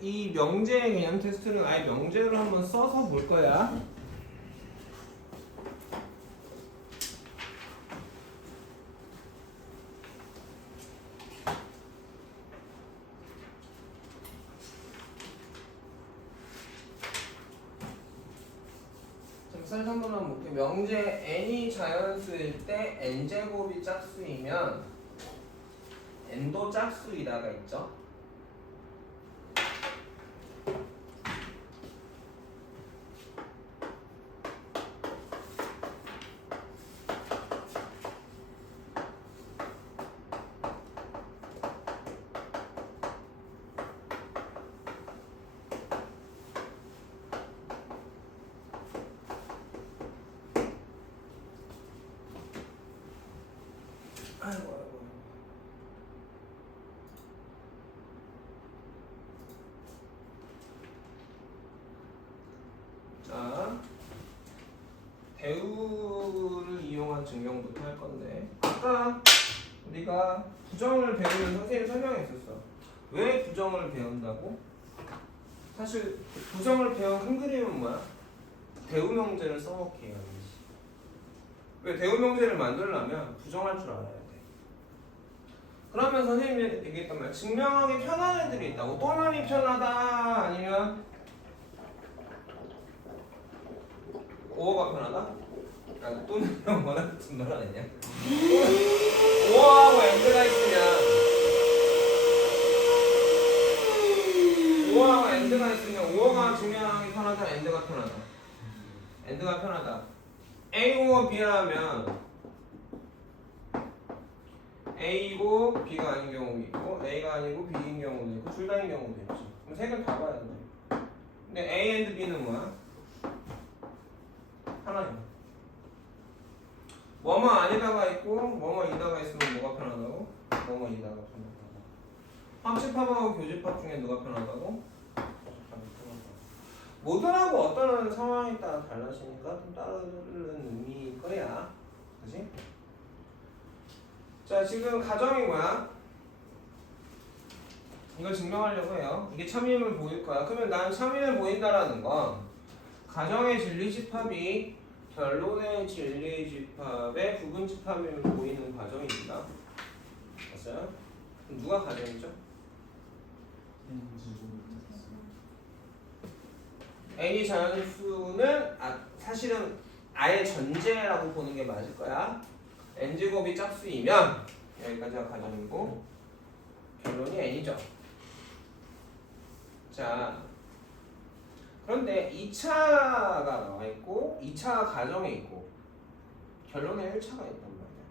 이 명제 개념 테스트는 아예 명제로 한번 써서 볼 거야. 쌀 한번 한번 볼게요. 명제 n이 자연수일 때 n제곱이 짝수이면 n도 짝수이다가 있죠. 아이고. 자, 배우를 이용한 증명부터 할 건데, 아까 우리가 부정을 배우면 선생님이 설명했었어. 왜 부정을 배운다고? 사실 부정을 배운 큰 그림은 뭐야? 대우 명제를 써먹기 해야 되지. 왜 대우 명제를 만들려면 부정할 줄 알아야 돼. 그러면 선생님이 얘기했단 말이야. 증명하기 편한 애들이 있다고. 또는이 편하다 아니면 5어가 편하다? 아, 또는이랑 뭐랑 무슨 말 아니냐? 5어하고 엔드가 있으면 5어하고 엔드가 있으면 5어가 증명하기 편하다, 엔드가 편하다. 엔드가 편하다. A고 B라면 A고 B가 아닌 경우도 있고 A가 아니고 B인 경우도 있고 둘 다인 경우도 있지. 그럼 세 개 다 봐야 돼. 근데 A and B는 뭐야? 하나야. 뭐뭐 아니다가 있고 뭐뭐 이다가 있으면 뭐가 편하다고? 뭐뭐 이다가 편하다고. 합집합하고 교집합 중에 누가 편하다고? 모든하고 어떤 상황에 따라 달라지니까 좀 다른 의미일 거야. 그치? 자, 지금 가정이 뭐야? 이걸 증명하려고 해요. 이게 참임을 보일 거야. 그러면 난 참임을 보인다라는 건 가정의 진리집합이 결론의 진리집합의 부분집합임을 보이는 과정입니다. 됐어요? 그럼 누가 가정이죠? n이 자연수는 사실은 아예 전제라고 보는 게 맞을 거야. n제곱이 짝수이면 여기까지가 가정이고 결론이 n이죠. 자, 그런데 2차가 나와 있고 2차가 가정에 있고 결론에 1차가 있단 말이야.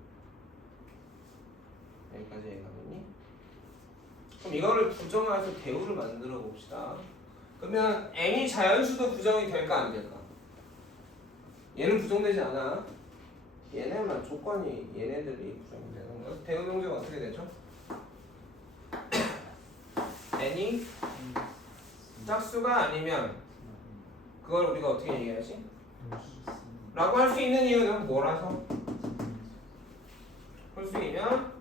여기까지 얘기하겠니? 그럼 이거를 부정해서 대우를 만들어 봅시다. 그러면 n이 자연수도 부정이 될까 안 될까? 얘는 부정되지 않아. 얘네만 조건이 얘네들이 부정이 되는 거야. 대우 명제가 어떻게 되죠? n이 짝수가 아니면 그걸 우리가 어떻게 얘기하지? 라고 할 수 있는 이유는 뭐라서? 홀수이면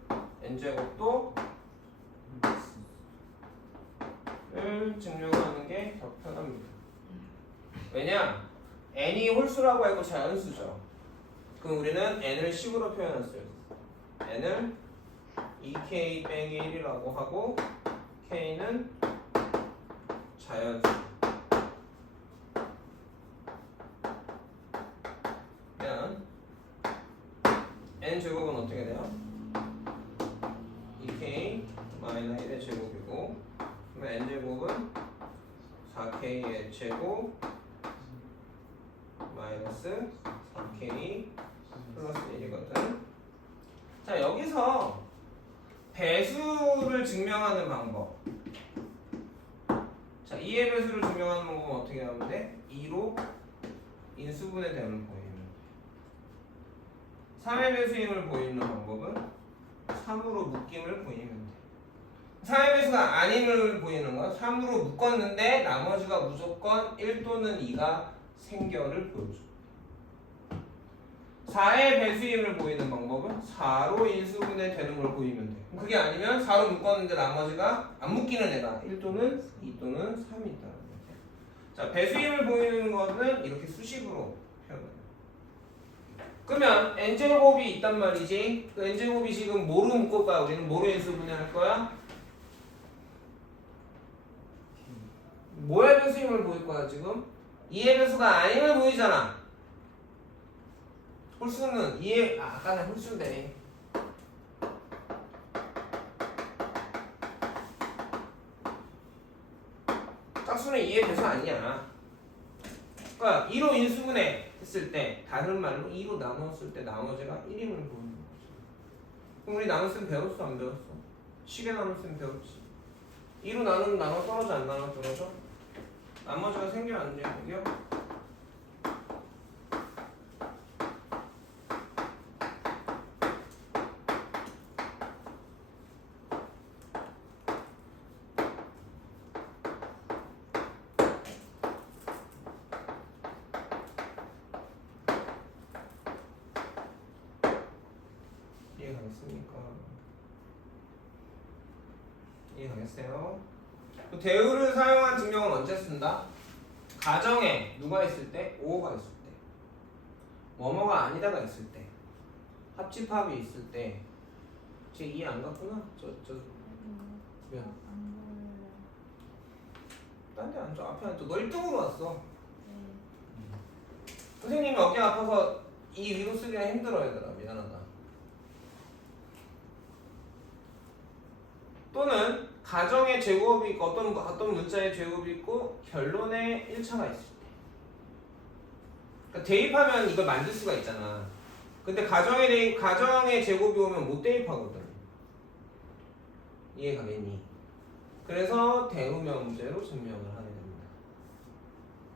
n제곱도 을 증명하는 게 더 편합니다. 왜냐? n이 홀수라고 했고 자연수죠. 그럼 우리는 n을 식으로 표현했어요. n을 2k-1이라고 하고 k는 자연수. 그러면 n 제곱은 어떻게 돼요? 2k-1의 제곱이고 그러면 n제곱은 4k의 제곱 마이너스 4k 플러스 1이거든. 자, 여기서 배수를 증명하는 방법. 자, 2의 배수를 증명하는 방법은 어떻게 하면 돼? 2로 인수분해 됨을 보이면. 3의 배수임을 보이는 방법은 3으로 묶임을 보이면 돼. 3의 배수가 아님을 보이는 건 3으로 묶었는데 나머지가 무조건 1 또는 2가 생겨를 보여줘. 4의 배수임을 보이는 방법은 4로 인수분해 되는 걸 보이면 돼. 그게 아니면 4로 묶었는데 나머지가 안 묶이는 애다. 1 또는 2 또는 자, 배수임을 보이는 거는 이렇게 수식으로 표현해요. 그러면 n제곱이 있단 말이지. 그 n제곱이 지금 뭐로 묶을 거야? 우리는 뭐로 인수분해할 거야? 뭐의 배수임을 보일 거야 지금? 2의 배수가 아님을 보이잖아. 홀수는 2의 아까는 홀수인데 짝수는 2의 배수 아니야. 그러니까 2로 인수분해 했을 때 다른 말로 2로 나눴을 때 나머지가 1임을 보이는 거지. 그럼 우리 나눗셈 배웠어 안 배웠어? 식의 나눗셈 배웠지. 2로 나눠 떨어져 안 나눠 떨어져? 나머지가 생겨 안 생겨? 이해가겠습니까? 이해가겠어요? 대우를 사용한 증명은 언제 쓴다? 가정에 누가 있을 때? 5가 있을 때, 뭐뭐가 아니다가 있을 때, 합집합이 있을 때. 쟤 이해 안 갔구나? 미안. 딴 데 앉아. 앞에 앉아. 너 1등으로 왔어. 선생님이 어깨 아파서 이 위로 쓰기가 힘들어 얘들아. 미안하다. 또는 가정의 제곱이 있고 어떤 문자의 제곱이 있고 결론에 1차가 있을 때. 그러니까 대입하면 이걸 만들 수가 있잖아. 근데 가정의 제곱이 오면 못 대입하거든. 이해가겠니? 그래서 대우 명제로 증명을 하게 됩니다.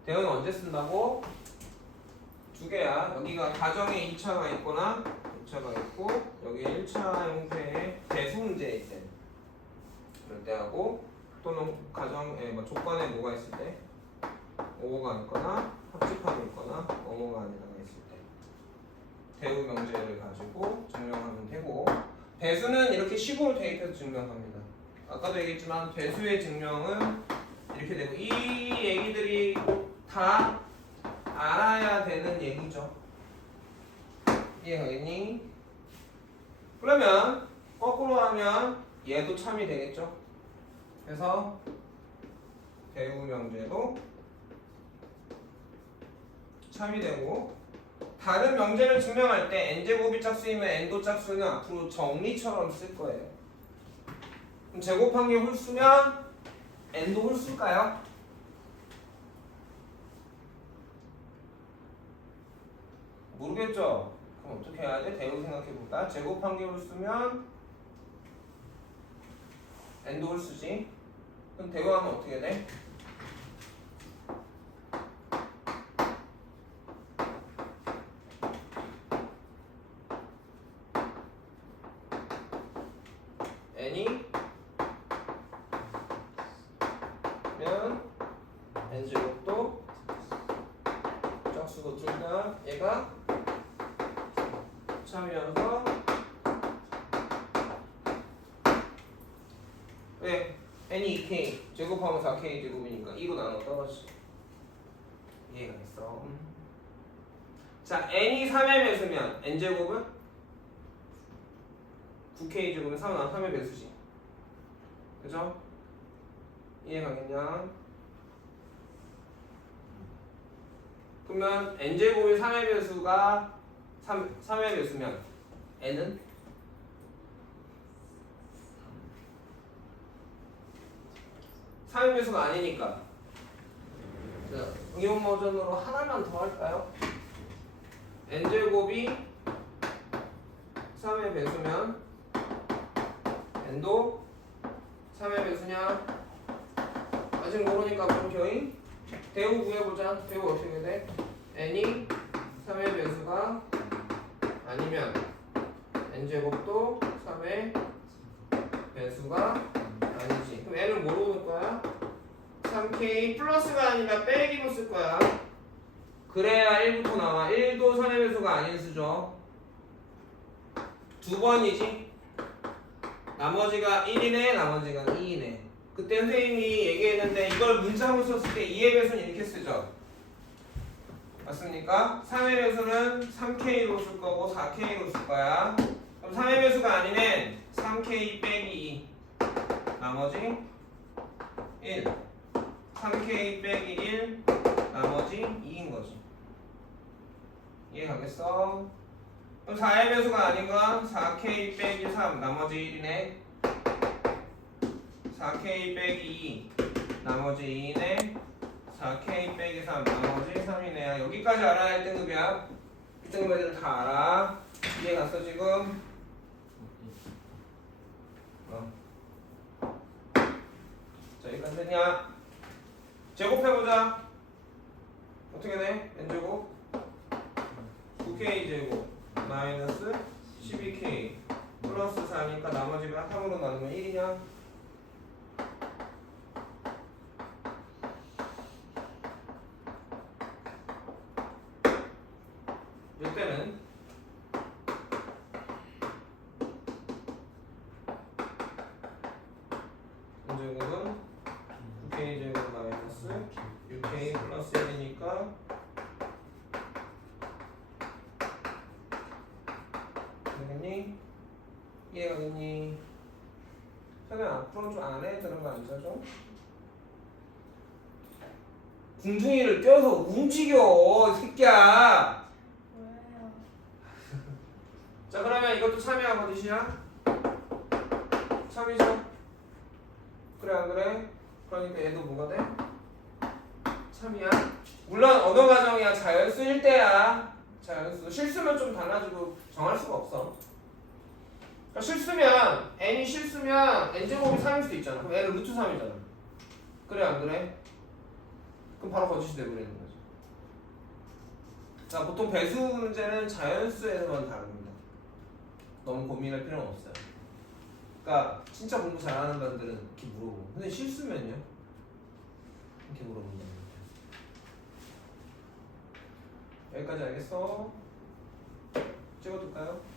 대우는 언제 쓴다고? 두 개야. 여기가 가정에 2차가 있거나 2차가 있고 여기 1차 형태의 배수 문제일 때 그럴 때 하고, 또는 가정에 조건에 뭐가 있을 때 5가 있거나 합집합이 있거나 뭐뭐가 아니다가 있을 때 대우 명제를 가지고 증명하면 되고, 배수는 이렇게 식으로 대입해서 증명합니다. 아까도 얘기했지만 배수의 증명은 이렇게 되고, 이 얘기들이 다 알아야 되는 얘기죠. 이해가겠니? 그러면 거꾸로 하면 얘도 참이 되겠죠. 그래서 대우 명제도 참이 되고, 다른 명제를 증명할 때 n제곱이 짝수이면 n도 짝수는 앞으로 정리처럼 쓸 거예요. 그럼 제곱한 게 홀수면 n도 홀수일까요? 모르겠죠? 그럼 어떻게 해야 돼? 대우 생각해볼까? 제곱한 게 홀수면 n도 홀수지. 그럼 대우하면 어떻게 돼? n이 면 n제곱도 짝수고 둘 다 얘가 참이어서 왜? n이 2k 제곱하면 4k 제곱이니까 2로 나눠 떨어지. 이해가 됐어? 자, n이 3의 배수면 n제곱은 9k 제곱은 3의 배수지. 그죠? 이해가겠냐? 그러면 n제곱이 3의 배수가 3의 배수면 n은? 삼 3의 배수가 아니니까. 자, 응용 버전으로 하나만 더 할까요? n제곱이 3의 배수면 n도 3의 배수냐? 아직 모르니까 그럼 교인 대우 구해보자. 대우 어떻게 돼? n이 3의 배수가 아니면 n제곱도 3의 배수가 아니지. 그럼 n은 뭐로 볼 거야? 3k 플러스가 아니라 빼기로 쓸 거야. 그래야 1부터 나와. 1도 3의 배수가 아닌 수죠. 두 번이지. 나머지가 1이네, 나머지가 2이네. 그때 선생님이 얘기했는데 이걸 문자로 썼을 때 2의 배수는 이렇게 쓰죠. 맞습니까? 3의 배수는 3K로 쓸 거고 4K로 쓸 거야. 그럼 3의 배수가 아닌 애 3K 빼기 2 나머지 1 3K 빼기 1 나머지 2인 거지. 이해 가겠어? 그럼 4의 배수가 아닌 건 4K 빼기 3 나머지 1이네. 4K 빼기 2 나머지 2이네. 4K 빼기 3 나머지 3이네. 여기까지 알아야 1등급이야. 1등급 애들 다 알아. 이해 갔어 지금? 자 여기까지 됐냐? 제곱해보자. 어떻게 돼? n제곱 9K 제곱 마이너스 12K 플러스 4니까 나머지가 3으로 나누면 1이냐? 이때는 n제곱은 9K 제곱 마이너스 6K 플러스 1이니까 되겠니? 이해가겠니? 선생님 앞으로는 좀 안 해? 저런 거 안 써줘? 궁둥이를 떼어서 움직여 이 새끼야. 왜요? 자 그러면 이것도 참이야 거짓이야? 참이죠? 그래 안 그래? 그러니까 얘도 뭐가 돼? 참이야? 물론 언어 과정이야 자연수일 때야. 자연수 실수면 좀 달라지고 정할 수가 없어. 그러니까 실수면 n이 실수면 n제곱이 3일 수도 있잖아. 그럼 n은 루트 3이잖아. 그래 안 그래? 그럼 바로 거짓이 돼버리는 거죠. 자 보통 배수 문제는 자연수에서만 다룹니다. 너무 고민할 필요는 없어요. 그러니까 진짜 공부 잘하는 분들은 이렇게 물어보고 근데 실수면요? 이렇게 물어본다는 거죠. 여기까지 알겠어? 찍어둘까요?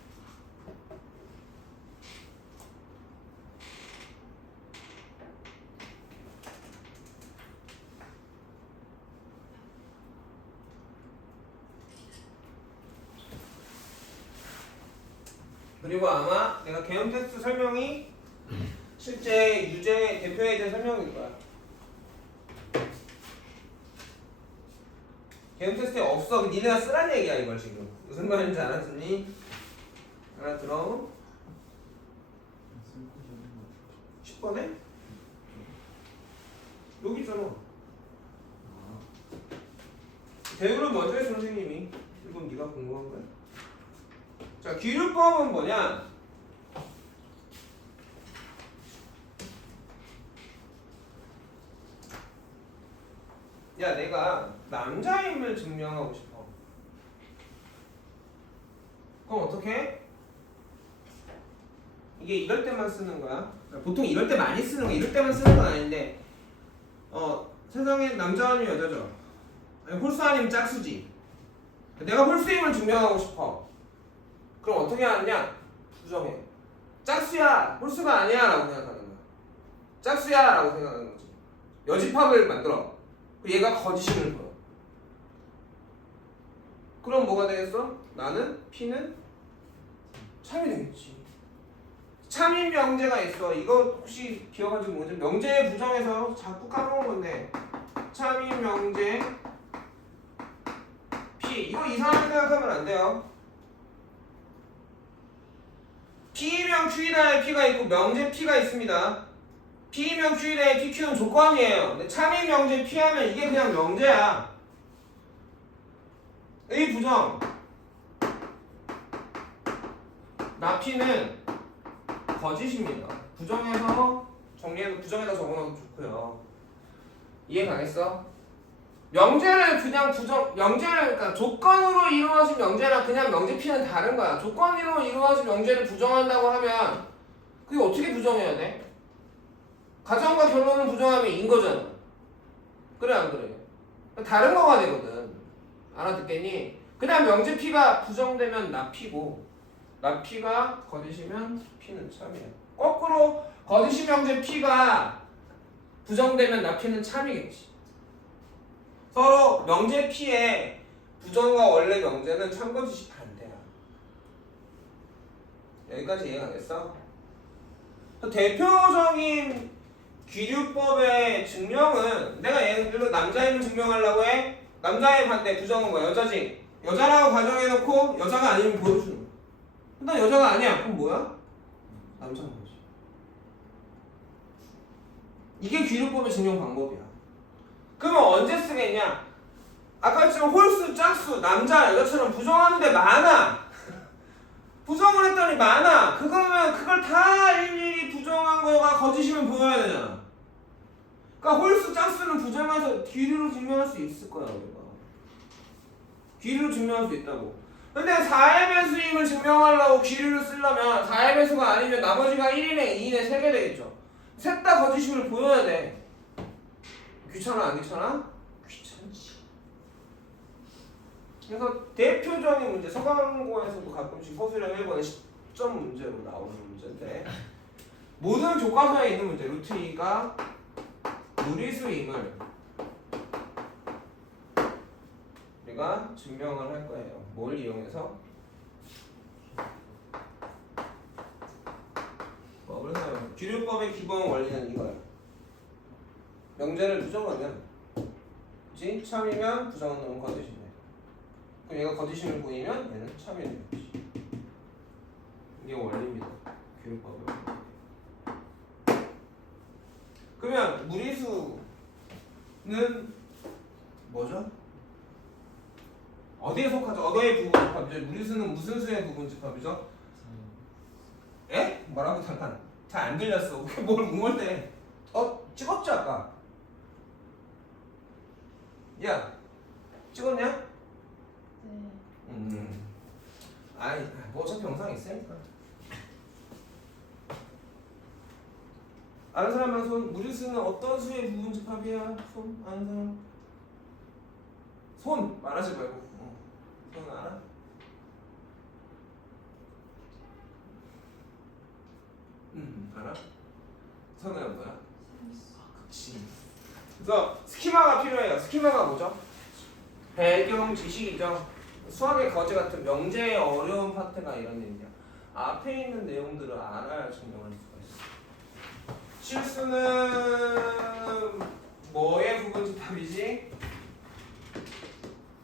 그리고 아마 내가 개념 테스트 설명이 실제 유제 대표에 대한 설명일 거야. 개념 테스트에 없어. 니네가 쓰란 얘기야 이걸 지금. 무슨 말인지 알았니? 알아들어? 10번에? 여기 있잖아. 대우를 먼저 해 선생님이. 이건 네가 궁금한 거야? 자, 기울법은 뭐냐? 야, 내가 남자임을 증명하고 싶어. 그럼 어떻게? 이게 이럴 때만 쓰는 거야. 보통 이럴 때 많이 쓰는 거야. 이럴 때만 쓰는 건 아닌데, 세상에 남자 아니면 여자죠. 아니, 홀수 아니면 짝수지. 내가 홀수임을 증명하고 싶어. 그럼 어떻게 하느냐? 부정해. 짝수야, 홀수가 아니야 라고 생각하는 거야. 짝수야 라고 생각하는 거지. 여집합을 만들어. 얘가 거짓임을 보여. 그럼 뭐가 되겠어? 나는 P는 참이 되겠지. 참인 명제가 있어. 이거 혹시 기억하지 못해? 명제 부정해서 자꾸 까먹은 건데 참인 명제 P 이거 이상하게 생각하면 안 돼요. P명 Q이다의 P가 있고 명제 P가 있습니다. P명 Q이다의 PQ는 조건이에요. 근데 참인 명제 P 하면 이게 그냥 명제야. 의 부정 나 P는 거짓입니다. 부정해서 정리해서 부정에다 적어놔도 좋고요. 이해 가겠어? 명제를 그냥 명제를 그러니까 조건으로 이루어진 명제랑 그냥 명제 P는 다른 거야. 조건으로 이루어진 명제를 부정한다고 하면 그게 어떻게 부정해야 돼? 가정과 결론을 부정하면 인 거잖아. 그래 안 그래? 다른 거가 되거든. 알아듣겠니? 그냥 명제 P가 부정되면 나 P고 나 P가 거짓이면 P는 참이야. 거꾸로 거짓이 명제 P가 부정되면 나 P는 참이겠지. 서로 명제 P의 부정과 원래 명제는 참고지시 반대야. 여기까지 이해가겠어? 대표적인 귀류법의 증명은 내가 예를 들어 남자임을 증명하려고 해. 남자의 반대 부정은 뭐야? 여자지. 여자라고 가정해놓고 여자가 아니면 보여주는 거야. 나 여자가 아니야. 그럼 뭐야? 남자인 거지. 이게 귀류법의 증명 방법이야. 그러면 언제 쓰겠냐? 아까 지금 홀수, 짝수, 남자, 여자처럼 부정하는 데 많아. 부정을 했더니 많아. 그거면 그걸 다 일일이 부정한 거가 거짓이면 보여야 되잖아. 그러니까 홀수, 짝수는 부정해서 귀류로 증명할 수 있을 거야. 우리가. 귀류로 증명할 수 있다고. 근데 4의 배수임을 증명하려고 귀류를 쓰려면 4의 배수가 아니면 나머지가 1이네, 2이네, 3개 되겠죠. 셋 다 거짓임을 보여야 돼. 귀찮아, 안 귀찮아? 귀찮지. 그래서 대표적인 문제, 서강고에서도 가끔씩 서술형 1번에 10점 문제로 나오는 문제인데 모든 교과서에 있는 문제, 루트 2가 무리수임을 우리가 증명을 할 거예요. 뭘 이용해서? 법을 사용. 귀류법의 기본 원리는 이거예요. 명제를 부정하면, 그치? 참이면 부정은 놈은 거짓이네. 그럼 얘가 거짓임을 보이면 얘는 참이 되는 거지. 이게 원리입니다. 귀류법의 원리. 그러면 무리수는 뭐죠? 어디에 속하죠? 어디의 부분집합이죠? 무리수는 무슨 수의 부분집합이죠? 에? 뭐라고? 잠깐 잘 안 들렸어. 뭘 웅얼대? 찍었지 아까? 야 찍었냐? 네. 아니 뭐 어차피 영상 있으니까. 아는 사람은 손. 무리수는 어떤 수의 부분집합이야? 손 아는 사람? 손 말하지 말고. 손 알아? 알아? 손은 뭐야? 그치. 그래서 스키마가 필요해요. 스키마가 뭐죠? 배경 지식이죠. 수학의 거지 같은 명제의 어려운 파트가 이런 얘기야. 앞에 있는 내용들을 알아야 증명할 수가 있어. 실수는 뭐의 부분집합이지?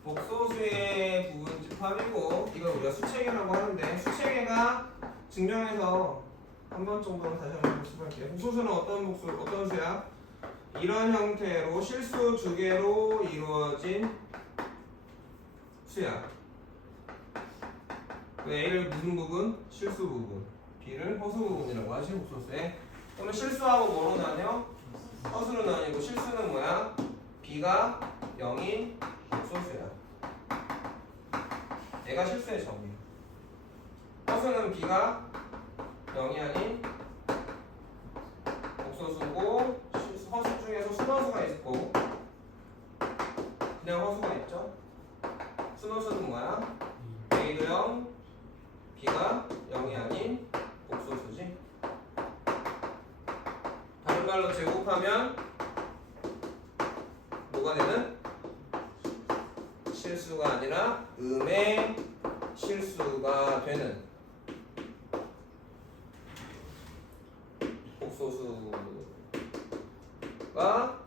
복소수의 부분집합이고 이걸 우리가 수체계라고 하는데 수체계가 증명해서 한 번 정도는 다시 한번 복습할게요. 복소수는 어떤 수야? 이런 형태로 실수 두 개로 이루어진 수야. A를 무슨 부분? 실수 부분. B를 허수 부분이라고 하지 복소수에. 그러면 실수하고 뭐로 나뉘어? 허수로 나뉘고 실수는 뭐야? B가 0인 복소수야. 얘가 실수의 정의야. 허수는 B가 0이 아닌 복소수고 허수 중에서 순허수가 있고 그냥 허수가 있죠. 순허수는 뭐야? A도 0, B가 0이 아닌 복소수지. 다른 말로 제곱하면 뭐가 되는? 실수가 아니라 음의 실수가 되는 복소수가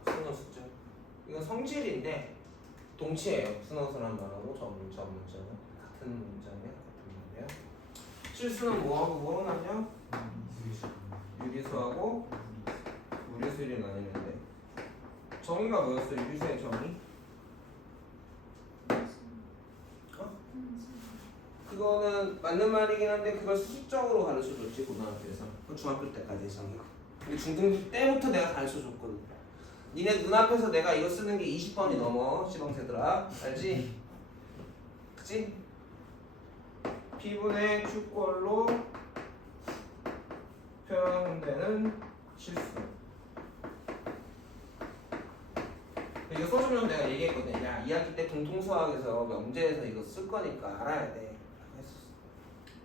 순허수죠. 이건 성질인데 동치예요. 순허수란 말하고 저 문자는 같은 문자네요. 실수는 뭐하고 뭐로 나뉘어? 유리수하고 무리수를 나뉘는데 정의가 뭐였어? 유리수의 정의? 그거는 맞는 말이긴 한데 그걸 수식적으로 가르쳐줬지 고등학교에서. 그 중학교 때까지 정의가. 근데 중등 때부터 내가 가르쳐줬거든. 니네 눈앞에서 내가 이거 쓰는 게 20번이 넘어 시범새들아. 알지? 그치? P분의 Q꼴로 표현되는 실수. 이거 써주면 내가 얘기했거든. 야 2학기 때 공통수학에서 명제에서 이거 쓸 거니까 알아야 돼. 했었어.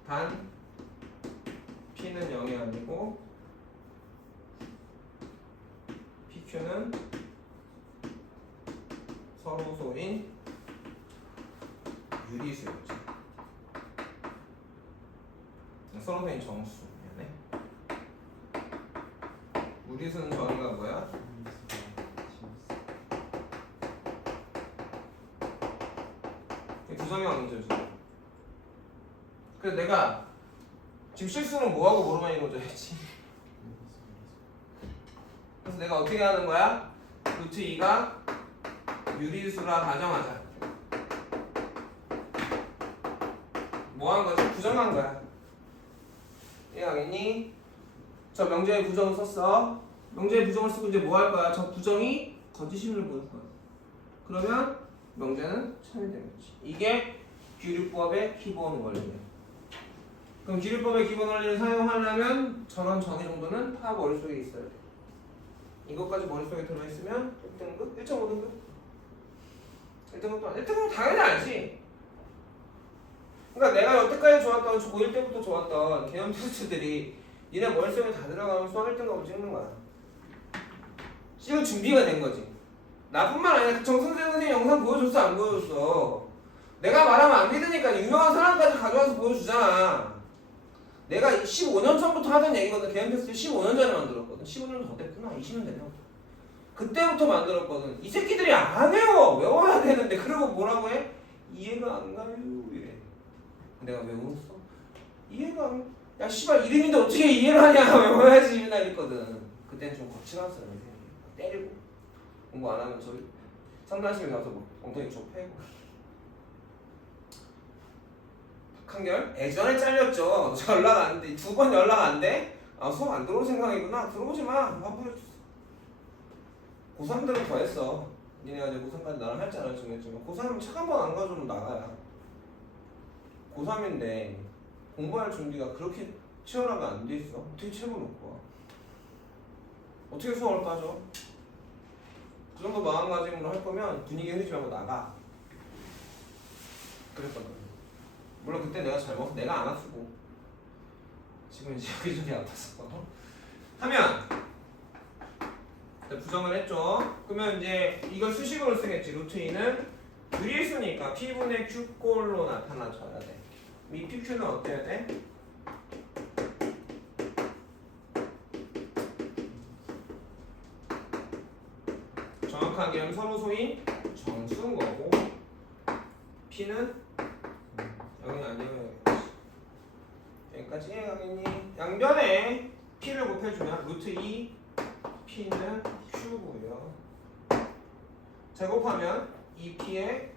단 P는 0이 아니고 PQ는 서로소인 유리수였지. 서로소인 정수. 미안해. 무리수는 정의가 뭐야? 부정의 왕이죠 지금. 그래서 내가 지금 실수는 뭐하고 뭐로만 이루어져야지. 그래서 내가 어떻게 하는 거야? 루트 2가 유리수라 가정하자. 뭐 한 거지? 부정한 거야. 이해하겠니? 저 명제에 부정을 썼어. 명제에 부정을 쓰고 이제 뭐 할 거야? 저 부정이 거짓임을 보일 거야. 그러면 명제는 참여되는 거지. 이게 규律법의 기본 원리예요. 그럼 규律법의 기본 원리를 사용하려면 저런 정의 정도는 다 머릿속에 있어야 돼. 이것까지 머릿속에 들어있으면 1등급? 1.5등급? 1등급도 아니 1등급 당연히 알지. 그러니까 내가 여태까지 좋았던 고1 때부터 좋았던 개념 테스트들이 니네 머릿속에 다 들어가면 수학 1등급을 찍는 거야. 지금 준비가 된 거지. 나뿐만 아니라 정선생 선생님 영상 보여줬어 안 보여줬어? 내가 말하면 안 믿으니까 유명한 사람까지 가져와서 보여주잖아. 내가 15년 전부터 하던 얘기거든. 개념 테스트 15년 전에 만들었거든. 15년 더 됐구나. 20년 됐나? 그때부터 만들었거든. 이 새끼들이 안 외워. 외워야 되는데 그리고 뭐라고 해? 이해가 안 가요 이래. 내가 왜 울었어? 이해가 안... 야 씨발 이름인데 어떻게 이해를 하냐. 외워야지 맨날 했거든. 그때는 좀 거칠었어요. 때리고 공부 안 하면 저기 상담실에 가서 뭐 엉덩이 좀 패고. 박한결? 예전에 잘렸죠. 저 연락 안 돼. 2번 연락 안 돼? 아 수업 안 들어올 생각이구나. 들어오지 마. 화보해줬어. 고3들은 더 했어. 니네가 이제 고3까지 나랑 했잖아 지금. 고3은 책 한 번 안 가져오면 나가야. 고3인데 공부할 준비가 그렇게 치열하게 안 돼 있어. 어떻게 책을 놓고 와? 어떻게 수업을 빠져? 그 정도 마음가짐으로 할 거면 분위기 흐리지 말고 나가. 그랬거든. 물론 그때 내가 잘못, 내가 안 아프고 지금 이제 여기저기 아팠어. 하면 부정을 했죠. 그러면 이제 이걸 수식으로 쓰겠지. 루트 2는 유리수니까 P분의 Q꼴로 나타나줘야 돼. 이 PQ는 어때야 돼? 정확하게 하면 서로소인 정수인 거고 P는 여기는 아니에요. 여기까지 해야겠니? 양변에 P를 곱해주면 루트 2 P는 Q고요. 제곱하면 2P의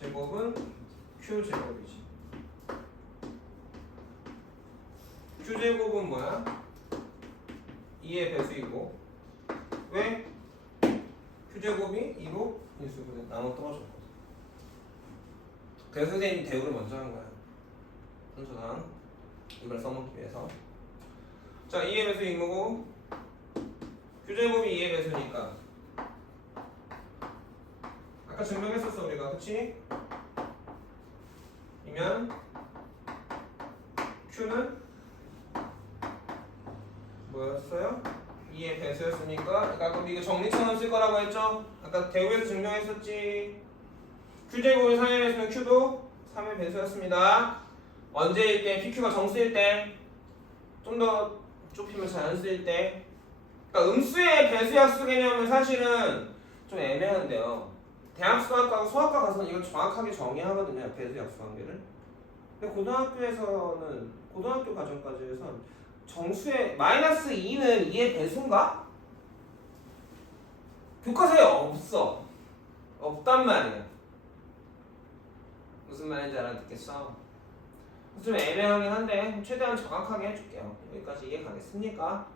제곱은 Q제곱이지. Q제곱은 뭐야? 2의 배수이고 왜? Q제곱이 2로 인수분해 나눠 떨어졌거든. 그래서 선생님이 대우를 먼저 한 거야. 순서상 이걸 써먹기 위해서. 자, 2의 배수 이거고 Q제곱이 2의 배수니까 아까 증명했었어 우리가. 그치? 이면 Q는 뭐였어요? 2의 배수였으니까 아까 그럼 이거 정리처럼 쓸 거라고 했죠? 아까 대우에서 증명했었지. Q제곱이 3의 배수면 Q도 3의 배수였습니다. 언제일 때? PQ가 정수일 때. 좀 더 좁히면 자연수일 때. 그러니까 음수의 배수약수 개념은 사실은 좀 애매한데요. 대학 수학과하고 수학과 가서는 이걸 정확하게 정의하거든요. 배수약수 관계를. 근데 고등학교에서는 고등학교 과정까지 해서 정수의 마이너스 2는 2의 배수인가? 교과서에 없어. 없단 말이야. 무슨 말인지 알아듣겠어? 좀 애매하긴 한데 최대한 정확하게 해줄게요. 여기까지 이해 가겠습니까?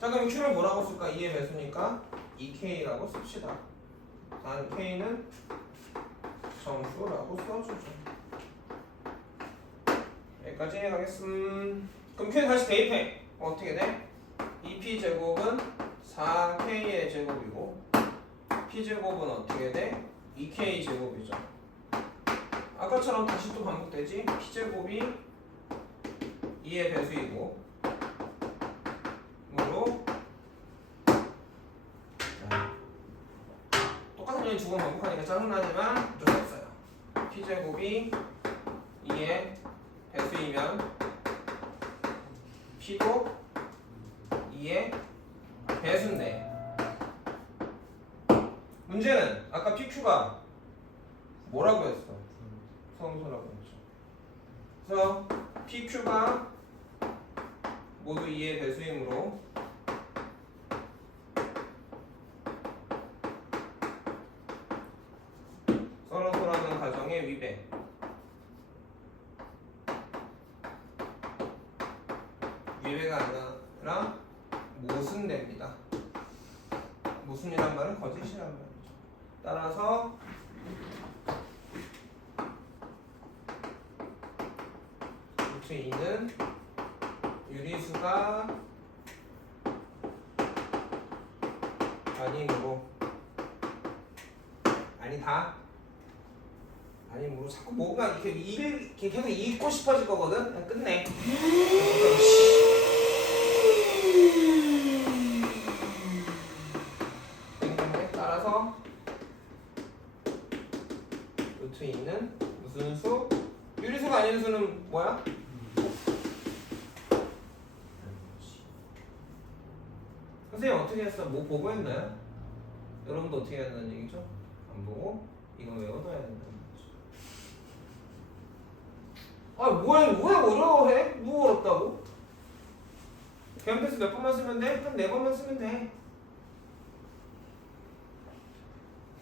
자, 그럼 Q를 뭐라고 쓸까? 2의 배수니까 2K라고 씁시다. 단 K는 정수라고 써주죠. 여기까지 이해 가겠음. 그럼 Q에 다시 대입해. 어떻게 돼? 2P제곱은 4K의 제곱이고 P제곱은 어떻게 돼? 2K제곱이죠. 아까처럼 다시 또 반복되지? P제곱이 2의 배수이고 으로 반복하니 두 번 반복하니까 짜증나지만 어쩔 수 없어요. P제곱이 2의 배수이면 P도 2의 배수인데 문제는 아까 PQ가 뭐라고 했어? 성소라고 했죠. 그래서 PQ가 모두 2의 배수이므로 서로서라는 가정의 위배 위배가 아니라 모순됩니다. 모순이란 말은 거짓이란 말이죠. 따라서 루트 2는 유리수가 아니므로 아니다. 아니므로 자꾸 뭔가 이렇게 계속 읽고 싶어질 거거든. 그냥 끝내. 따라서 루트 2는 무슨 수? 유리수가 아닌 수는 뭐야? 선생님 어떻게 했어? 뭐 보고 했나요? 여러분도 어떻게 해야 된다는 얘기죠? 안 보고 이거 외워둬야 된다는 거죠. 아 뭐야 왜 어려워해? 뭐 어렵다고? 개형 테스트 몇 번만 쓰면 돼? 한 4번만 쓰면 돼.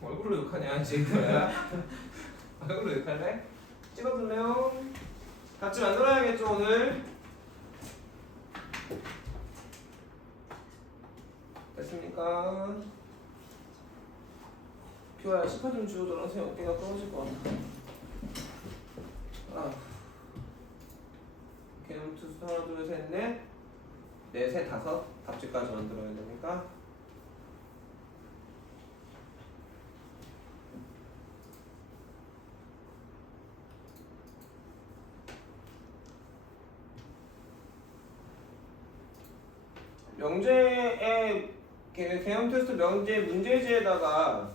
얼굴로 욕하냐 지금? 얼굴로 욕할래? 찍어둘래요? 같이 만들어야겠죠 오늘? 됐습니까? 피와야 18 좀 주워. 너랑 새 어깨가 끊어질 것 같아. 개념 투수 하나 둘 셋 넷 넷에 다섯 답지까지 만들어야 되니까 명제의 개념 테스트 명제 문제지에다가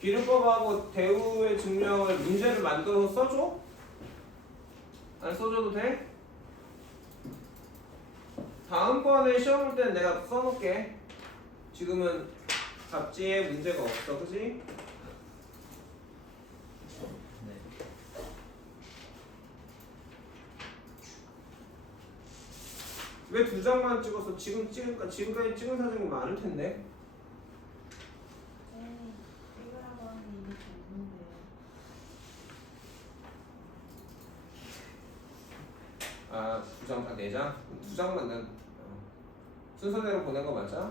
기르법하고 대우의 증명을 문제를 만들어서 써줘? 안 써줘도 돼? 다음번에 시험 볼 때는 내가 써놓을게. 지금은 잡지에 문제가 없어, 그지? 왜 2장만 찍었어? 지금까지 찍은 사진이 많을 텐데. 찍으라고 하는 이미 없는데. 아, 2장 다 4장? 2장만 난 순서대로 보낸 거 맞아?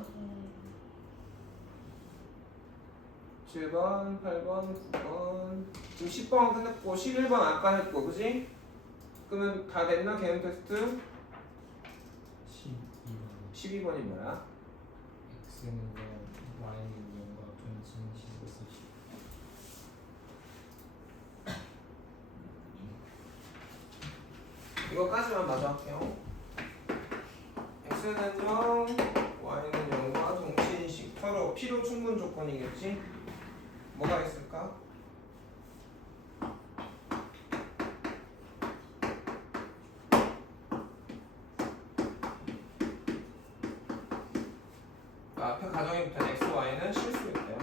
7번, 8번, 9번 지금 10번 끝냈고 11번 아까 했고 그지? 그러면 다 됐나? 개념 테스트? 12번이 뭐야? X는 0, Y는 0과 동진 식에서 10. 이거까지만 마저 할게요. X는 0, Y는 0과 동치인식 서로 필요 충분 조건이겠지? 뭐가 있을까? 앞에 가정에 붙은 X, Y는 실수였대요.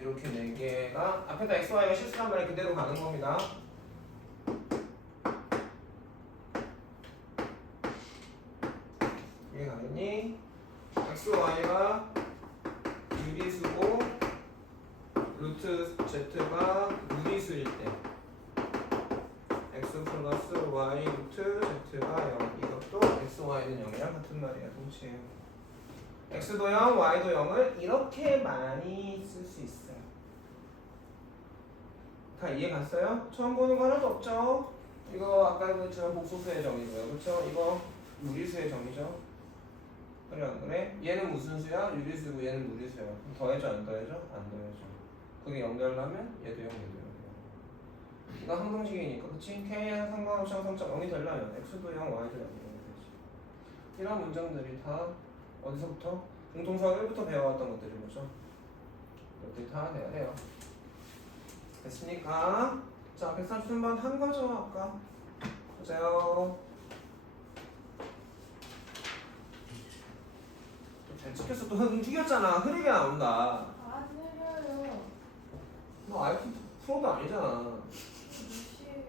이렇게 4개가 앞에다 X, Y가 실수한 말이 그대로 가는 겁니다. 이게 가겠니? X, Y가 유리수고 루트 Z가 무리수일 때 X 플러스 Y 루트 Z가 0 이것도 X, y는 0이랑 같은 말이야. 동시에 x도 0, y도 0을 이렇게 많이 쓸 수 있어요. 다 이해 갔어요? 처음 보는 거 하나도 없죠? 이거 아까 그랬지만 복소수의 정이고요. 그렇죠? 이거 무리수의 정이죠. 그래 안 그래? 얘는 무슨 수야? 유리수고 얘는 무리수야. 그럼 더해져 안 더해져? 안 더해져. 그게 연결하면 얘도 0, 얘도 0. 이거 항등식이니까 그치? K의 상관없이 항성점 0이 되려면 X도 0, Y도 0 이런 게 되지. 이런 문장들이 다 어디서부터? 공통수학 1부터 배워왔던 것들인 거죠. 이것들이 다 돼야 돼요. 됐습니까? 자, 133번 한 거죠, 아까. 보세요. 잘 찍혔어. 또 튀겼잖아. 흐리게 나온다. 안 내려요. 너 IQ 프로도 아니잖아. 무시해요.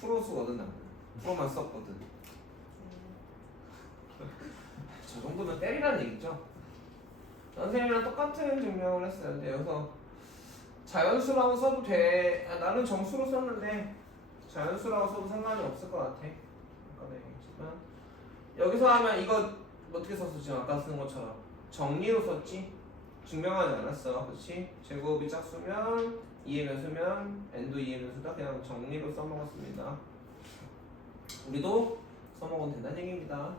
프로 쓰거든, 나는. 프로만 썼거든. 저 정도면 때리란 얘기죠. 선생님이랑 똑같은 증명을 했어요. 근데 여기서 자연수라고 써도 돼. 나는 정수로 썼는데 자연수라고 써도 상관이 없을 것 같아. 아까 얘기했지만 여기서 하면 이거 어떻게 썼어? 지금 아까 쓴 것처럼 정리로 썼지? 증명하지 않았어. 그렇지? 제곱이 짝수면 2의 변수면 n도 2의 변수다. 그냥 정리로 써먹었습니다. 우리도 써먹으면 된다는 얘기입니다.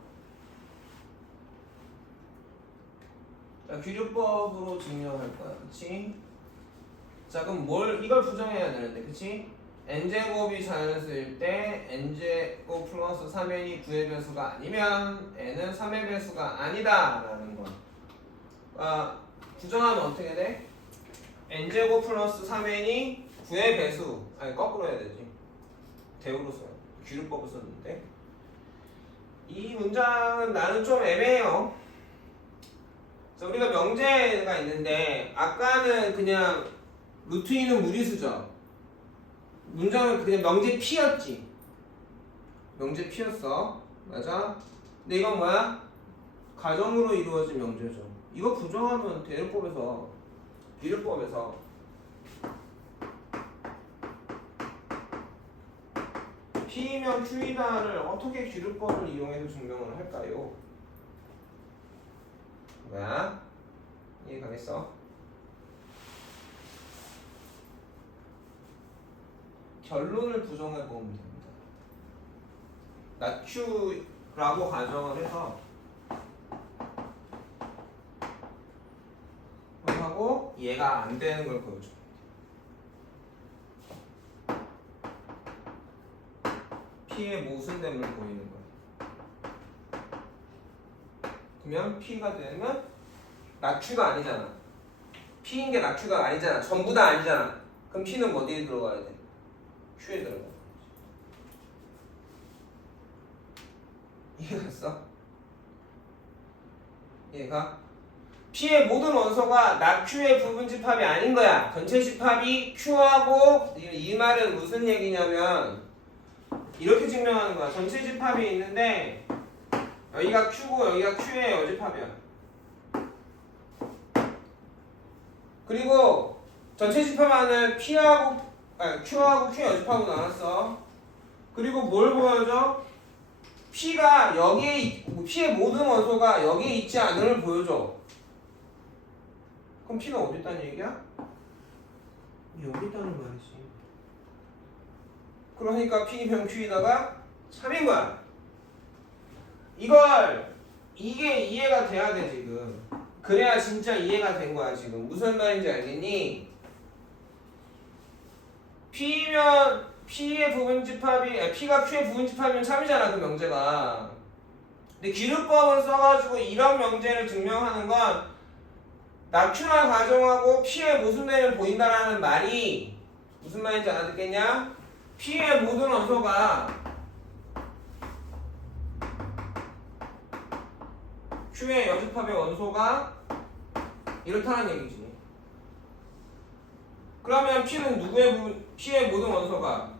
자, 규류법으로 증명할 거야. 그치? 자, 그럼 이걸 부정해야 되는데, 그치? n제곱이 자연수일 때 n제곱 플러스 3n이 9의 배수가 아니면 n은 3의 배수가 아니다 라는 거. 부정하면 어떻게 돼? n제곱 플러스 3n이 9의 배수. 아니, 거꾸로 해야 되지. 대우로 써요. 규류법을 썼는데 이 문장은 나는 좀 애매해요. 자, 우리가 명제가 있는데 아까는 그냥 루트 2는 무리수죠. 문장은 그냥 명제 P였지. 명제 P였어. 맞아? 근데 이건 뭐야? 가정으로 이루어진 명제죠. 이거 부정하면 대류법에서 비례법에서 P면 Q이다를 어떻게 규류법을 이용해서 증명을 할까요? 뭐야? 이해 가겠어? 결론을 부정해 보면 됩니다. 낮추라고 가정을 해서 하고 얘가 안 되는 걸 보여줘. P의 모순됨을 보이는 거야. 그러면 P가 되면 낮추가 아니잖아. P인 게 낮추가 아니잖아. 전부 다 아니잖아. 그럼 P는 어디에 들어가야 돼? Q에 들어가. 이해갔어? 이해가? P의 모든 원소가 낙Q의 부분 집합이 아닌 거야. 전체 집합이 Q하고 이 말은 무슨 얘기냐면 이렇게 증명하는 거야. 전체 집합이 있는데 여기가 Q고 여기가 Q의 여집합이야. 그리고 전체 집합안을 Q하고 Q의 여집합으로 나눴어. 그리고 뭘 보여줘? P가 P의 모든 원소가 여기에 있지 않음을 보여줘. 그럼 P가 어디 있다는 얘기야? 여기 있다는 말이지. 그러니까 P면 Q에다가 3인 거야. 이게 이해가 돼야 돼 지금. 그래야 진짜 이해가 된 거야 지금. 무슨 말인지 알겠니? P면 P의 부분집합이 P가 Q의 부분집합이면 3이잖아 그 명제가. 근데 기르법을 써가지고 이런 명제를 증명하는 건 낙추나 가정하고 P의 모순됨을 보인다라는 말이 무슨 말인지 알아듣겠냐? P의 모든 원소가 Q의 여집합의 원소가 이렇다는 얘기지. 그러면 P는 P의 모든 원소가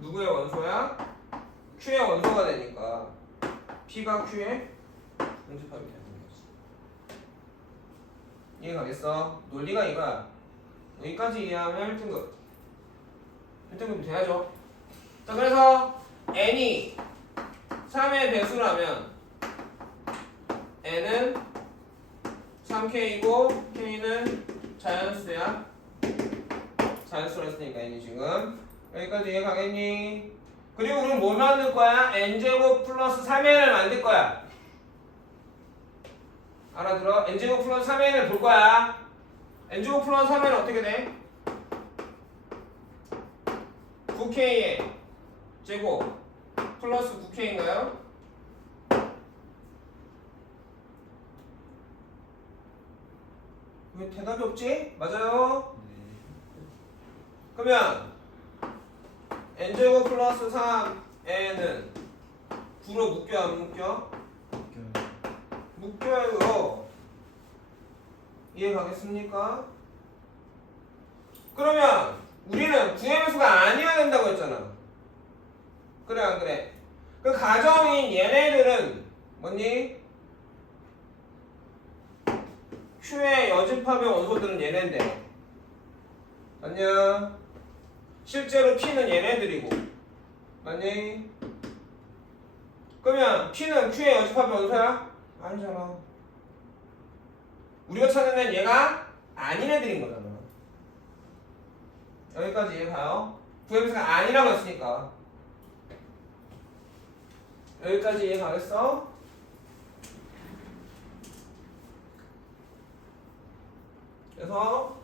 누구의 원소야? Q의 원소가 되니까 P가 Q의 분집합이 되는 거지. 이해 가겠어? 논리가 이거야. 여기까지 이해하면 1등급. 1등급이 돼야죠. 자, 그래서 n이 3의 배수라면 n은 3k이고 k는 자연수야. 자연수로 했으니까 n이 지금 여기까지 이해 가겠니? 그리고 우리는 뭘 만들 거야? n제곱 플러스 3n을 만들 거야. 알아들어? n제곱 플러스 3n을 볼 거야. n제곱 플러스 3n은 어떻게 돼? 9k의 제곱 플러스 9k인가요? 왜 대답이 없지? 맞아요? 그러면 n제곱 플러스 3n은 9로 묶여 안 묶여? 묶여요. 이해 가겠습니까? 그러면 우리는 9의 배수가 아니어야 된다고 했잖아. 그래 안 그래? 그 가정인 얘네들은 뭐니? Q의 여집합의 원소들은 얘네인데 맞냐? 실제로 P는 얘네들이고 맞니? 그러면 P는 Q의 여집합의 원소야? 아니잖아. 우리가 찾는 애는 얘가 아닌 애들인 거잖아. 여기까지 이해 가요? 9의 배수가 아니라고 했으니까 여기까지 이해 가겠어? 그래서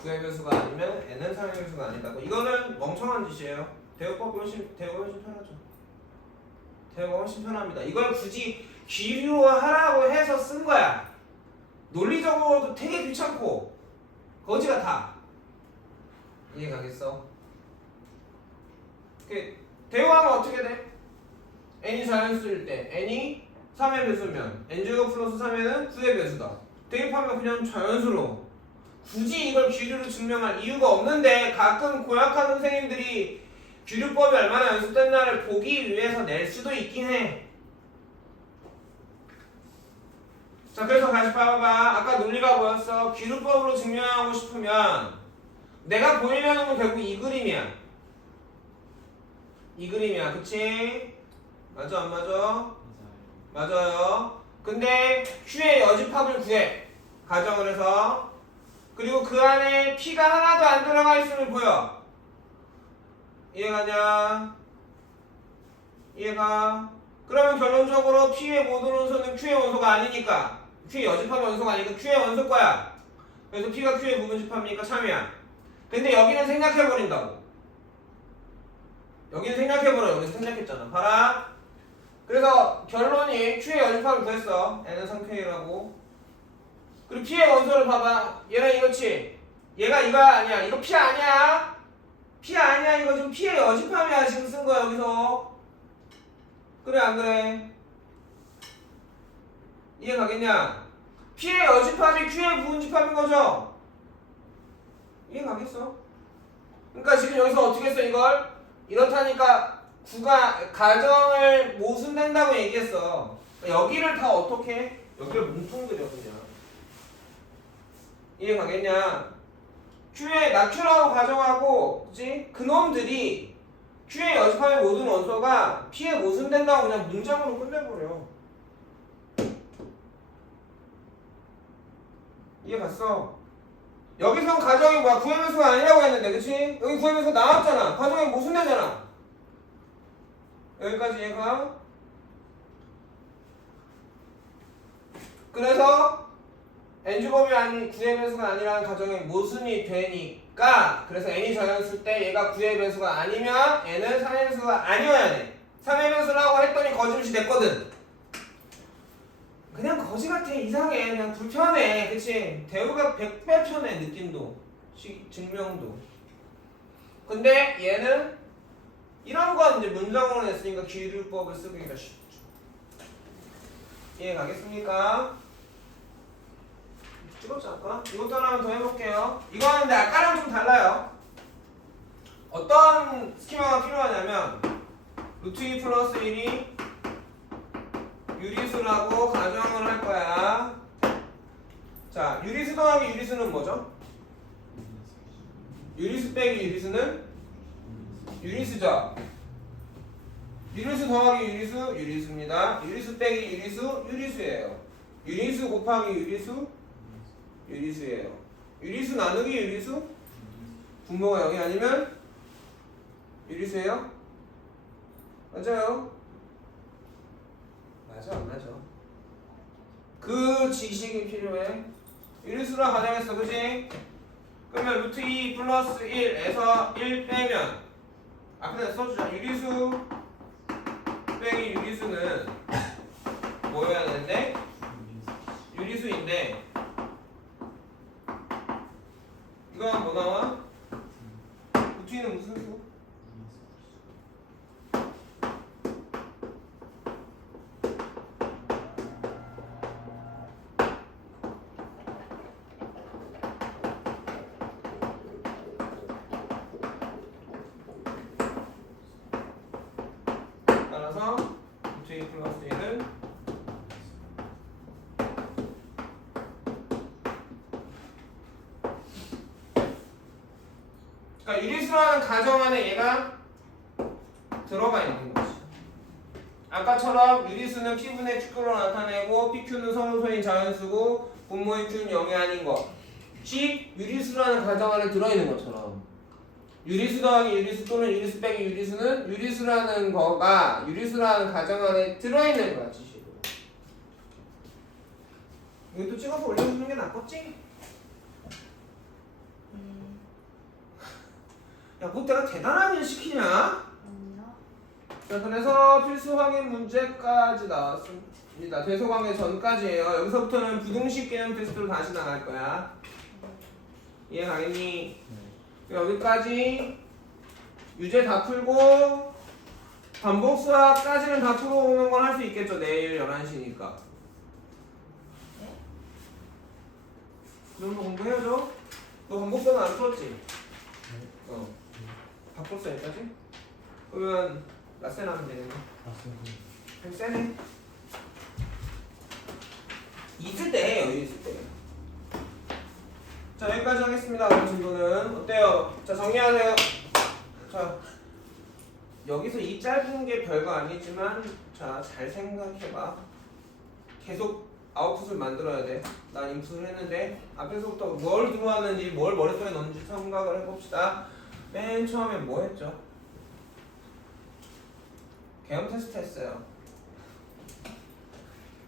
구의 배수가 아니면 n은 3의 배수가 아니다고. 이거는 멍청한 짓이에요. 대우가 훨씬 편하죠. 대우가 훨씬 편합니다. 이걸 굳이 기류하라고 해서 쓴 거야. 논리적으로도 되게 귀찮고 거지 같아. 이해 가겠어? 대우하면 어떻게 돼? n이 자연수일 때 n이 3의 배수면 n제곱 플러스 3에는 9의 배수다. 대입하면 그냥 자연수로 굳이 이걸 기류로 증명할 이유가 없는데 가끔 고약한 선생님들이 기류법이 얼마나 연습됐나를 보기 위해서 낼 수도 있긴 해. 자, 그래서 다시 봐봐봐. 아까 논리가 뭐였어? 기류법으로 증명하고 싶으면 내가 보이려는 건 결국 이 그림이야. 이 그림이야. 그치? 맞아 안 맞아? 맞아요. 근데 Q의 여집합을 구해. 가정을 해서. 그리고 그 안에 P가 하나도 안 들어가 있음을 보여. 이해가냐? 이해가? 그러면 결론적으로 P의 모든 원소는 Q의 원소가 아니니까 Q의 여집합의 원소가 아니니까 Q의 원소일 거야. 그래서 P가 Q의 부분집합이니까 참이야. 근데 여기는 생략해버린다고. 여기는 생략해버려. 여기서 생략했잖아. 봐라. 그래서 결론이 Q의 여집합을 구했어. N은 3K라고. 그리고 P의 원소를 봐봐. 얘는 이렇지. 얘가 이거 아니야. 이거 P 아니야. P 아니야. 이거 지금 P의 여집합이야. 지금 쓴 거야 여기서. 그래 안 그래? 이해 가겠냐? P의 여집합이 Q의 부분집합인 거죠? 이해 가겠어? 그러니까 지금 여기서 어떻게 했어 이걸? 이렇다니까 구가 가정을 모순된다고 얘기했어. 그러니까 여기를 다 어떻게 해? 여기를 뭉뚱그려 그냥. 이해 가겠냐? Q의 나큐라고 가정하고 그치? 그놈들이 Q의 여집합의 모든 원소가 P에 모순된다고 그냥 문장으로 끝내버려. 이해 갔어? 여기서 가정이 뭐야? 9의 배수가 아니라고 했는데 그치? 여기 9의 배수 나왔잖아. 가정이 모순되잖아. 여기까지 이해가? 그래서 n제곱이 아닌 9의 배수가 아니라는 가정이 모순이 되니까 그래서 n이 자연수일 때 얘가 9의 배수가 아니면 n은 3의 배수가 아니어야 돼. 3의 배수라고 했더니 거짓이 됐거든. 그냥 거지 같아. 이상해. 그냥 불편해. 그치? 대우가 100배 편해. 느낌도 증명도. 근데 얘는 이런 거 건 이제 문장으로 냈으니까 기울법을 쓰기가 쉽죠. 이해 가겠습니까? 찍었지 아까? 이것도 하나만 더 해볼게요. 이거 하는데 아까랑 좀 달라요. 어떤 스키마가 필요하냐면 루트 2 플러스 1이 유리수라고 가정을 할 거야. 자, 유리수 더하기 유리수는 뭐죠? 유리수 빼기 유리수는 유리수죠. 유리수 더하기 유리수 유리수입니다. 유리수 빼기 유리수 유리수예요. 유리수 곱하기 유리수 유리수예요. 유리수 나누기 유리수 분모가 0이 아니면 유리수예요? 맞아요? 맞아 안 맞아? 그 지식이 필요해. 유리수라 가정했어 그치? 그러면 루트 2 플러스 1에서 1 빼면 앞에다 써주자. 유리수 빼기 유리수는 뭐여야 되는데? 유리수인데 이건 뭐 나와? 루트 2는 무슨 수? 따라서 루트 2 플러스 1은 그러니까 유리수라는 가정 안에 얘가 들어가 있는 거지. 아까처럼 유리수는 P분의 Q로 나타내고 PQ는 선호소인 자연수고 분모의 Q는 0이 아닌 거. 즉 유리수라는 가정 안에 들어있는 것처럼 유리수 더하기 유리수 또는 유리수 빼기 유리수는 유리수라는 거가 유리수라는 가정 안에 들어있는 거야 지식으로. 이것도 찍어서 올려주는 게 낫겠지? 야, 뭐 내가 대단한 일 시키냐? 아니요. 자, 그래서 필수 확인 문제까지 나왔습니다. 대소 관계 전까지예요. 여기서부터는 부등식 개념 테스트로 다시 나갈 거야. 이해 가겠니? 여기까지 유제 다 풀고 반복 수학까지는 다 풀어오는 건 할 수 있겠죠. 내일 11시니까. 그럼 너 공부해야죠. 너 반복 수학은 안 풀었지? 다 풀었어 여기까지? 그러면 라센 하면 되겠네. 좀 세네. 있을 때 여유 있을 때. 자 여기까지 하겠습니다. 오늘 진도는 어때요? 자 정리하세요. 자 여기서 이 짧은 게 별거 아니지만 자 잘 생각해봐. 계속 아웃풋을 만들어야 돼. 난 인풋을 했는데 앞에서부터 뭘 들어왔는지 뭘 머릿속에 넣는지 생각을 해봅시다. 맨 처음에 뭐 했죠? 개념 테스트 했어요.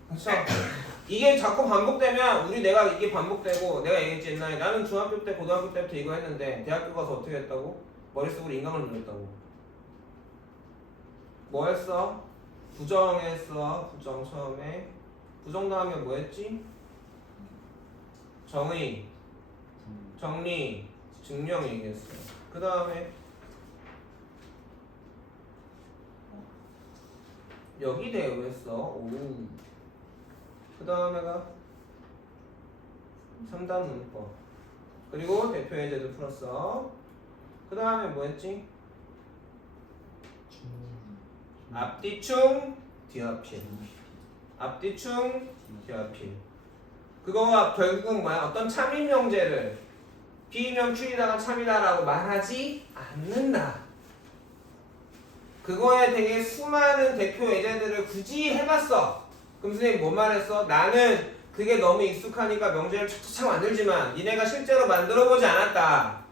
그렇죠? 이게 자꾸 반복되면 내가 이게 반복되고 내가 얘기했지 옛날에 나는 중학교 때 고등학교 때부터 이거 했는데 대학교 가서 어떻게 했다고? 머릿속으로 인강을 늘렸다고. 뭐 했어? 부정했어. 부정 처음에. 부정 다음에 뭐 했지? 정의, 정리, 증명 얘기했어요. 그 다음에 여기 대우했어. 오. 그 다음에가 3단 문법. 그리고 대표 예제도 풀었어. 그 다음에 뭐 했지? 앞뒤충, 뒤합필. 앞뒤충, 뒤합필. 그거가 결국은 뭐야? 어떤 참인 명제를 B면 Q이다가 참이다라고 말하지 않는다. 그거에 되게 수많은 대표 예제들을 굳이 해봤어. 그럼 선생님 뭐 말했어? 나는 그게 너무 익숙하니까 명제를 착착착 만들지만 니네가 실제로 만들어보지 않았다.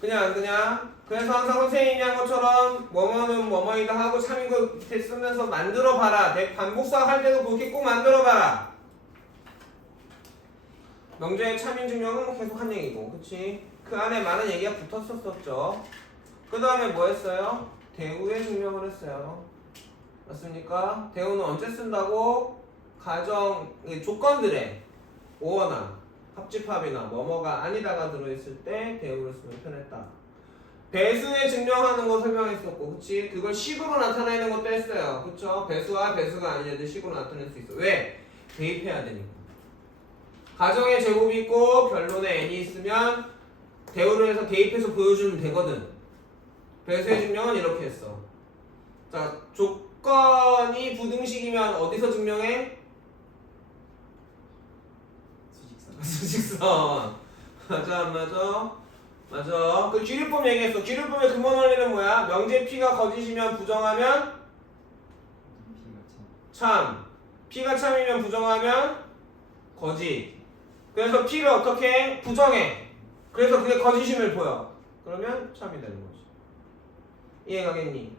그냥 그래서 항상 선생님이 한 것처럼 뭐뭐는 뭐뭐이다 하고 참인 거 밑에 쓰면서 만들어봐라. 반복수학 할 때도 그렇게 꼭 만들어봐라. 명제의 참인 증명은 계속 한 얘기고, 그치? 그 안에 많은 얘기가 붙었었죠. 그 다음에 뭐 했어요? 대우의 증명을 했어요. 맞습니까? 대우는 언제 쓴다고? 가정, 조건들에 오어나 합집합이나 뭐뭐가 아니다가 들어있을 때 대우를 쓰면 편했다. 배수에 증명하는 거 설명했었고, 그치? 그걸 식으로 나타내는 것도 했어요. 그쵸? 배수와 배수가 아닌 애들 식으로 나타낼 수 있어. 왜? 대입해야 되니까. 가정의 제곱이 있고 결론에 n이 있으면 대우를 해서 대입해서 보여주면 되거든. 배수의 증명은 이렇게 했어. 자, 조건이 부등식이면 어디서 증명해? 수직선. 맞아, 안 맞아? 맞아. 그 귀류법 얘기했어. 귀류법의 근본 원리는 뭐야? 명제 P가 거짓이면 부정하면 참. P가 참이면 부정하면 거짓. 그래서 P를 어떻게 해? 부정해. 그래서 그게 거짓임을 보여. 그러면 참이 되는 거지. 이해가겠니?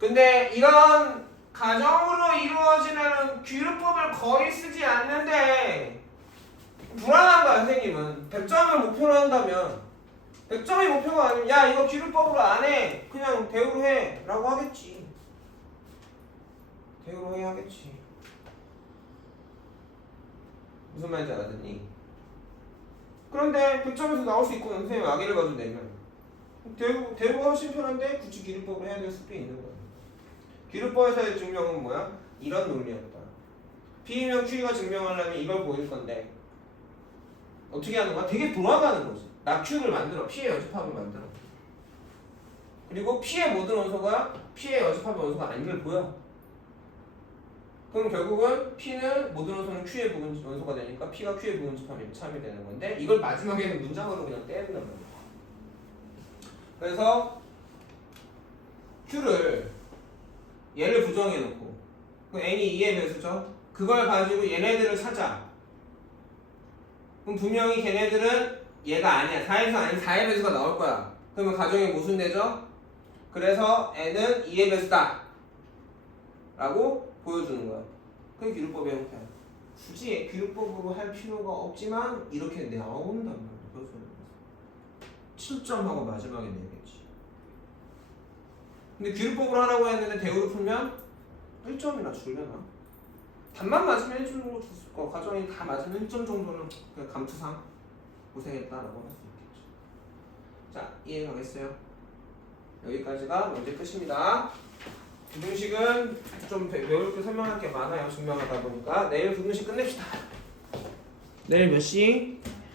근데 이런 가정으로 이루어지는 귀류법을 거의 쓰지 않는데 불안한 거야, 선생님은. 100점을 목표로 한다면 100점이 목표가 아니면 야 이거 귀류법으로 안 해. 그냥 대우로 해 라고 하겠지. 대우로 해 하겠지. 무슨 말인지 알았니? 그런데 100점에서 나올 수 있거든. 선생님 악의를 가져내면 대우가 훨씬 편한데 굳이 귀류법을 해야 될 수도 있는 거야. 귀류법에서의 증명은 뭐야? 이런 논리였다. P면 Q가 증명하려면 이걸 보일 건데 어떻게 하는 거야? 되게 돌아가는 거지. 나 Q를 만들어. P의 여집합을 만들어. 그리고 P의 모든 원소가 P의 여집합의 원소가 아닌 걸 보여. 그럼 결국은 P는 모든 원소는 Q의 부분 원소가 되니까 P가 Q의 부분 집합이면 참이 되는 건데 이걸 마지막에는 문장으로 그냥 떼는단 말이야. 그래서 Q를 얘를 부정해 놓고 그 n이 2의 배수죠. 그걸 가지고 얘네들을 찾아. 그럼 분명히 걔네들은 얘가 아니야. 4에서 아닌 4의 배수가 나올 거야. 그러면 가정이 무슨 되죠? 그래서 n은 2의 배수다 라고 보여주는 거야. 그게 귀류법의 형태야. 굳이 귀류법으로 할 필요가 없지만 이렇게 나온단 말이야. 그래서 7점하고 마지막에 내겠지. 근데 귀류법으로 하라고 했는데 대우로 풀면 1점이나 줄려나? 답만 맞으면 1점 정도 줬을 거. 과정이 다 맞으면 1점 정도는 그냥 감투상 고생했다라고 할 수 있겠죠. 자, 이해 가겠어요? 여기까지가 문제 끝입니다. 부등식은 좀 배울 게 설명할 게 많아요. 증명하다 보니까 내일 부등식 끝냅시다. 내일 몇 시?